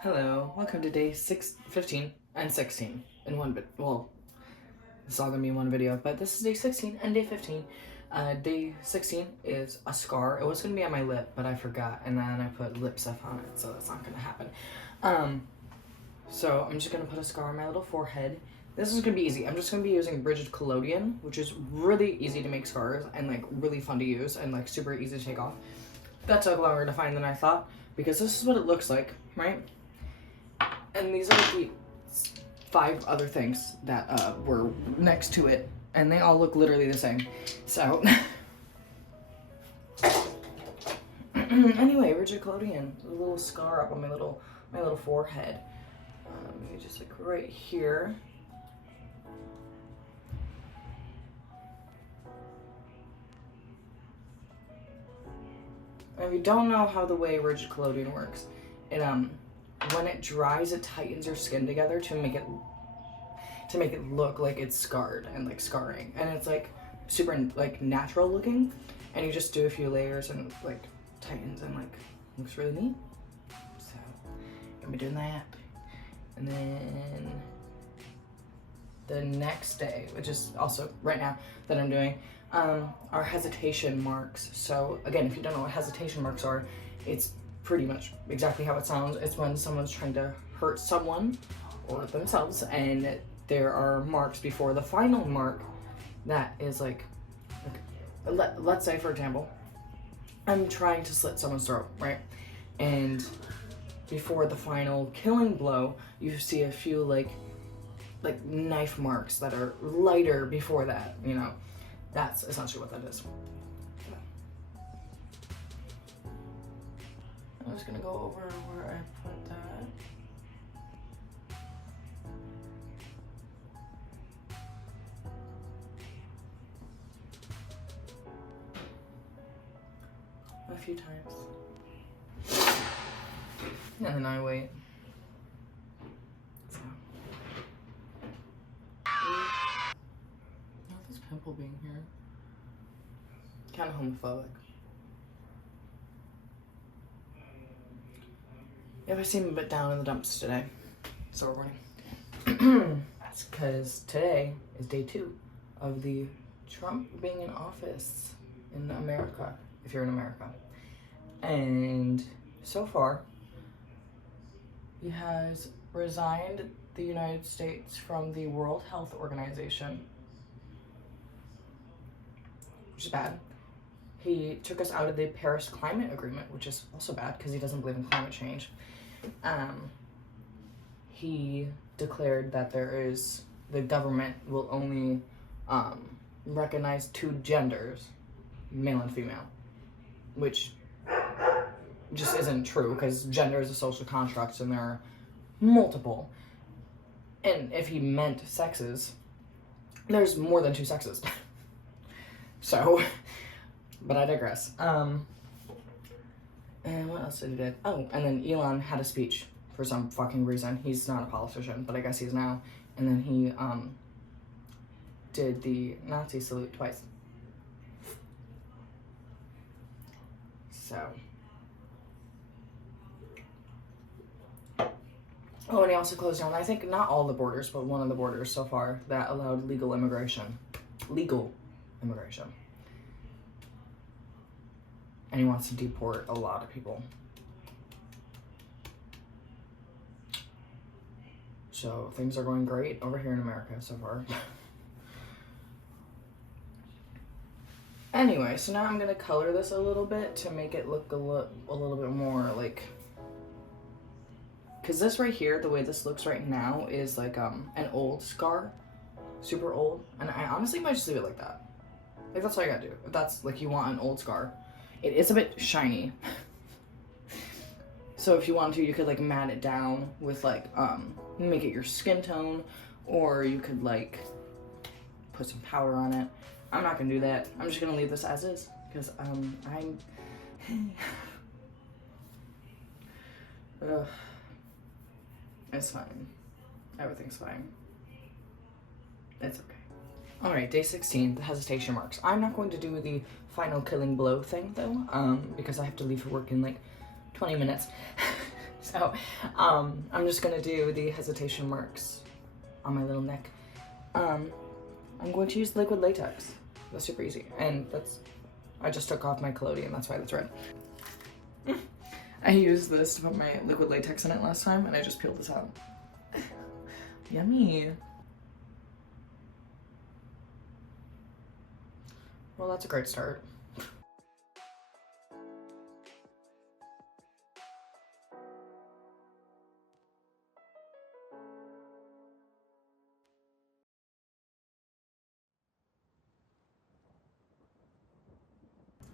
Hello, welcome to day 15 and 16 in one bit. Well, it's all gonna be in one video, but this is day 16 and day 15. Day 16 is a scar. It was gonna be on my lip, but I forgot, and then I put lip stuff on it, so that's not gonna happen. So I'm just gonna put a scar on my little forehead. This is gonna be easy. I'm just gonna be using rigid collodion, which is really easy to make scars and like really fun to use and like super easy to take off. That took longer to find than I thought because this is what it looks like, right? And these are the 5 other things that were next to it, and they all look literally the same. So, anyway, rigid collodion, a little scar up on my little forehead. Maybe just like right here. And if you don't know how the way rigid collodion works, it when it dries, it tightens your skin together to make it look like it's scarred and like scarring, and it's like super like natural looking, and you just do a few layers and like tightens and like looks really neat. So I'm gonna be doing that, and then the next day, which is also right now that I'm doing, are hesitation marks. So again, if you don't know what hesitation marks are, it's pretty much exactly how it sounds. It's when someone's trying to hurt someone or themselves, and there are marks before the final mark that is like let's say, for example, I'm trying to slit someone's throat, right? And before the final killing blow, you see a few like knife marks that are lighter before that, you know. That's essentially what that is. I'm just gonna go over where I put that. A few times. And then I wait. So. Not this pimple being here. Kind of homophobic. Yeah, I seem a bit down in the dumps today. So we're running. That's because today is day 2 of the Trump being in office in America, if you're in America. And so far, he has resigned the United States from the World Health Organization, which is bad. He took us out of the Paris Climate Agreement, which is also bad because he doesn't believe in climate change. He declared that the government will only recognize 2 genders, male and female, which just isn't true because gender is a social construct and there are multiple. And if he meant sexes, there's more than 2 sexes. So, but I digress. And what else did he do? Oh, and then Elon had a speech for some fucking reason. He's not a politician, but I guess he is now. And then he did the Nazi salute twice. So. Oh, and he also closed down, I think, not all the borders, but one of the borders so far that allowed legal immigration. Legal immigration. And he wants to deport a lot of people. So things are going great over here in America so far. Anyway, so now I'm gonna color this a little bit to make it look a little bit more like, because this right here, the way this looks right now is like an old scar, super old, and I honestly might just leave it like that. Like that's all you gotta do. If that's like you want an old scar. It is a bit shiny. So if you want to, you could like matte it down with like, make it your skin tone, or you could like put some powder on it. I'm not gonna do that. I'm just gonna leave this as is, because I'm, ugh. It's fine. Everything's fine. It's okay. Alright, day 16, the hesitation marks. I'm not going to do the final killing blow thing though, because I have to leave for work in like 20 minutes. So I'm just gonna do the hesitation marks on my little neck. I'm going to use liquid latex. That's super easy. And I just took off my collodion, that's why that's red. I used this to put my liquid latex in it last time, and I just peeled this out. Yummy. Well, that's a great start.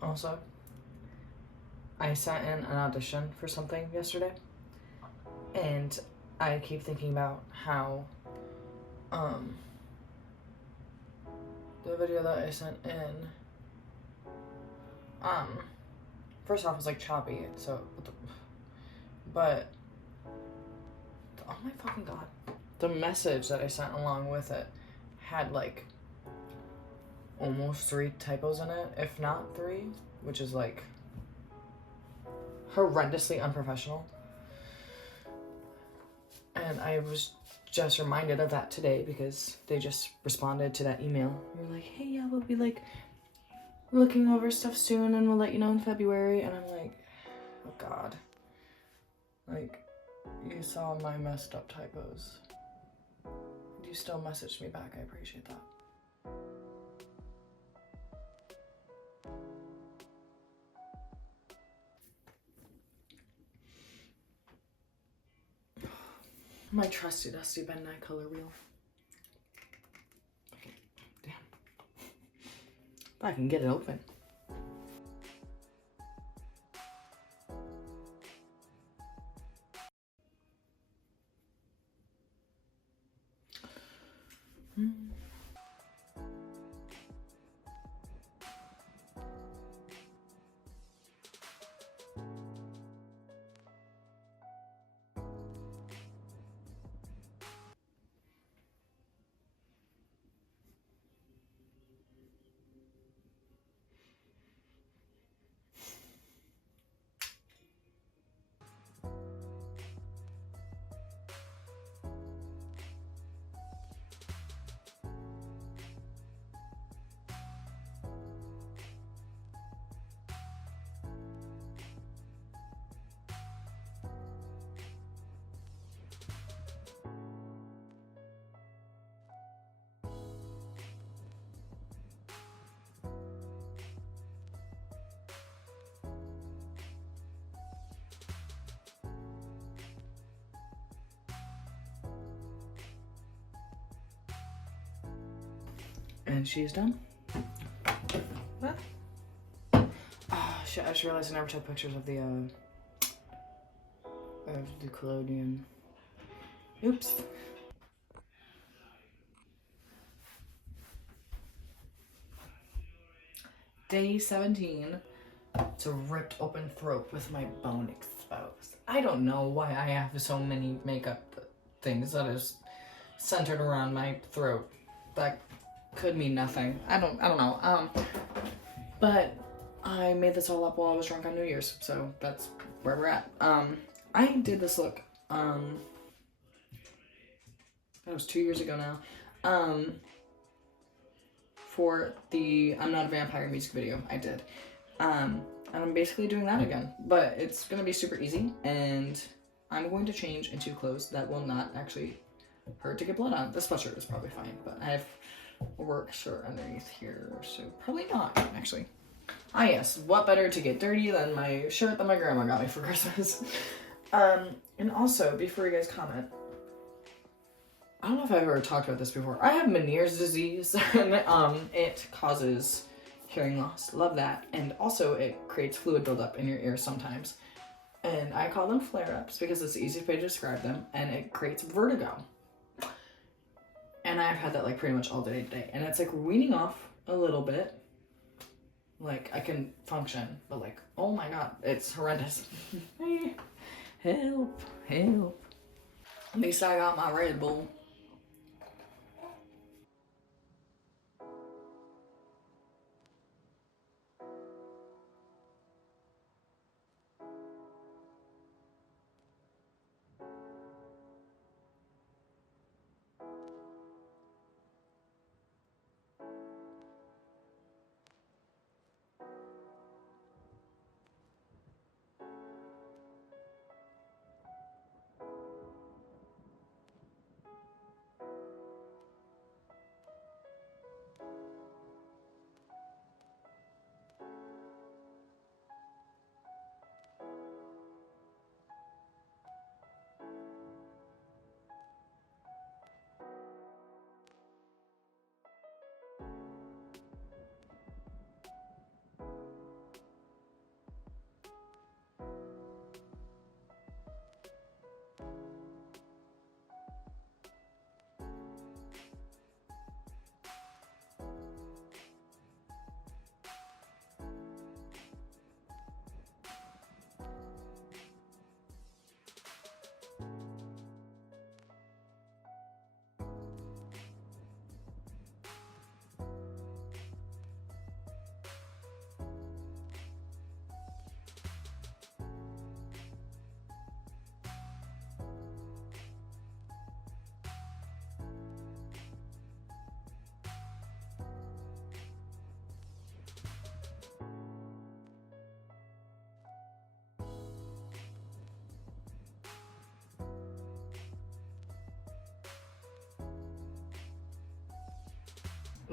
Also, I sat in an audition for something yesterday, and I keep thinking about how the video that I sent in first off was like choppy, so but oh my fucking god, the message that I sent along with it had like almost 3 typos in it, if not 3, which is like horrendously unprofessional. And I was just reminded of that today because they just responded to that email. We were like, hey, yeah, we'll be like looking over stuff soon and we'll let you know in February. And I'm like, oh god. Like, you saw my messed up typos. You still messaged me back. I appreciate that. My trusty dusty Ben Nye color wheel. Damn. But I can get it open. And she's done. What? Oh shit, I just realized I never took pictures of the collodion. Oops. Day 17. It's a ripped open throat with my bone exposed. I don't know why I have so many makeup things that is centered around my throat. That could mean nothing. I don't know. But I made this all up while I was drunk on New Year's, so that's where we're at. I did this look, that was 2 years ago now, for the I'm Not a Vampire music video I did. And I'm basically doing that again, but it's gonna be super easy, and I'm going to change into clothes that will not actually hurt to get blood on. The sweatshirt is probably fine, but I have a work shirt underneath here, so probably not, actually. Ah yes, what better to get dirty than my shirt that my grandma got me for Christmas. And also, before you guys comment, I don't know if I've ever talked about this before. I have Meniere's disease, and it causes hearing loss. Love that. And also, it creates fluid buildup in your ears sometimes. And I call them flare-ups because it's the easiest way to describe them, and it creates vertigo. And I've had that like pretty much all day today. And it's like weaning off a little bit. Like, I can function, but like, oh my god, it's horrendous. Help, help. At least I got my Red Bull.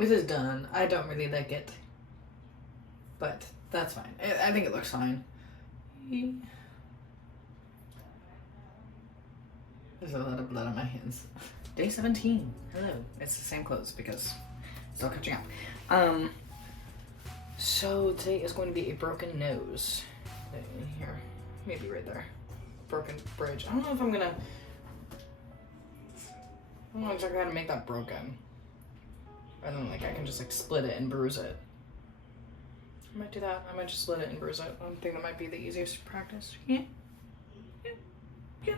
This is done. I don't really like it, but that's fine. I think it looks fine. There's a lot of blood on my hands. Day 17. Hello. It's the same clothes because still catching up. So today is going to be a broken nose. Here, maybe right there. Broken bridge. I don't know if I'm gonna. I don't know exactly how to make that broken. And then like I can just like split it and bruise it. I might do that. I might just split it and bruise it. I think that might be the easiest practice. Yeah. Yeah.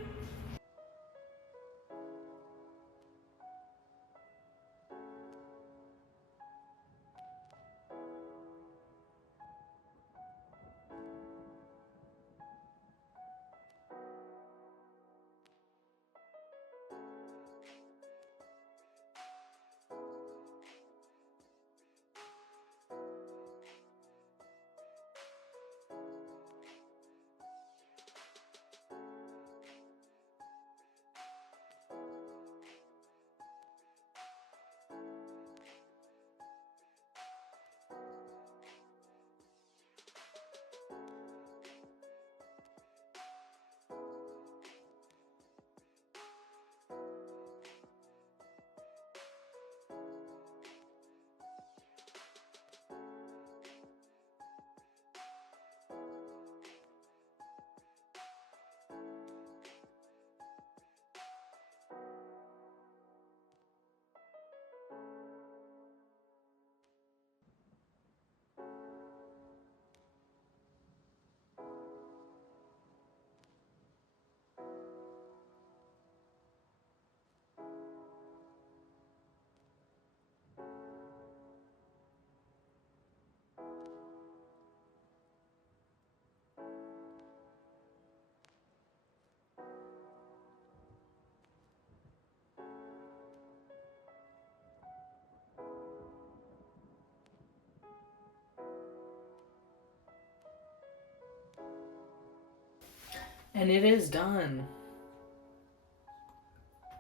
And it is done.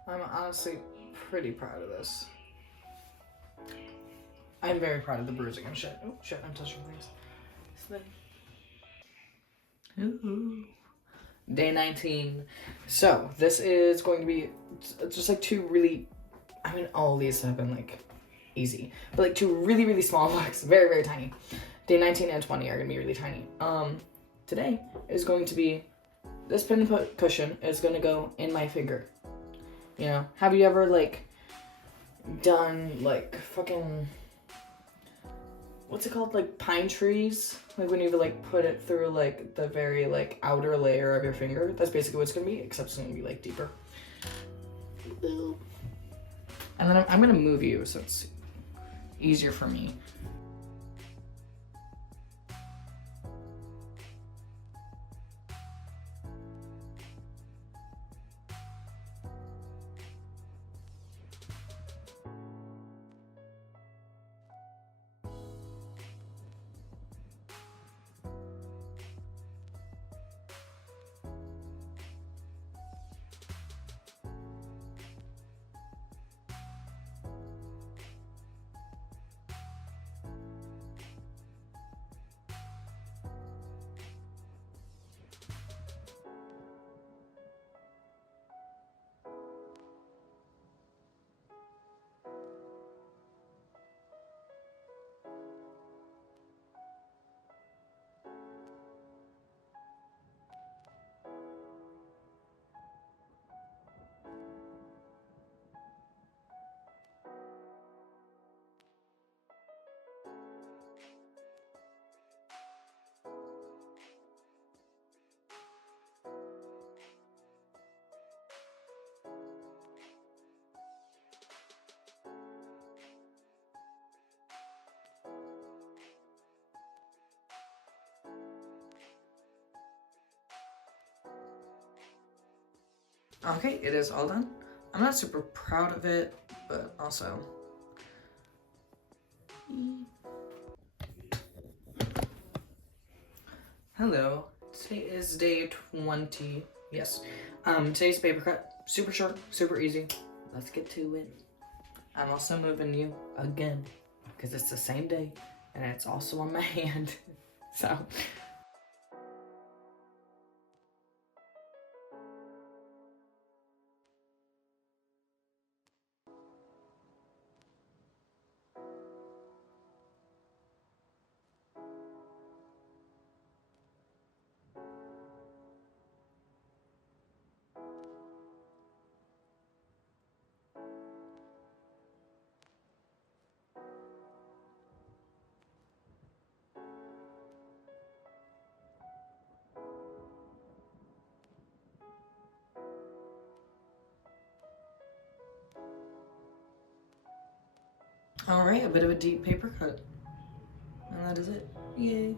I'm honestly pretty proud of this. I'm very proud of the bruising and shit. Oh shit, I'm touching things. Ooh. Day 19. So this is going to be just like two really, I mean all these have been like easy, but like two really, really small looks, very, very tiny. Day 19 and 20 are gonna be really tiny. Today is going to be, this pin cushion is gonna go in my finger. You know, have you ever like done like fucking, what's it called, like pine trees? Like when you like put it through like the very like outer layer of your finger. That's basically what it's gonna be, except it's gonna be like deeper. And then I'm gonna move you so it's easier for me. Okay, it is all done. I'm not super proud of it, but also. Hello, today is day 20. Yes. Today's paper cut. Super short, super easy. Let's get to it. I'm also moving you again. because it's the same day and it's also on my hand. So. All right, a bit of a deep paper cut. And that is it. Yay.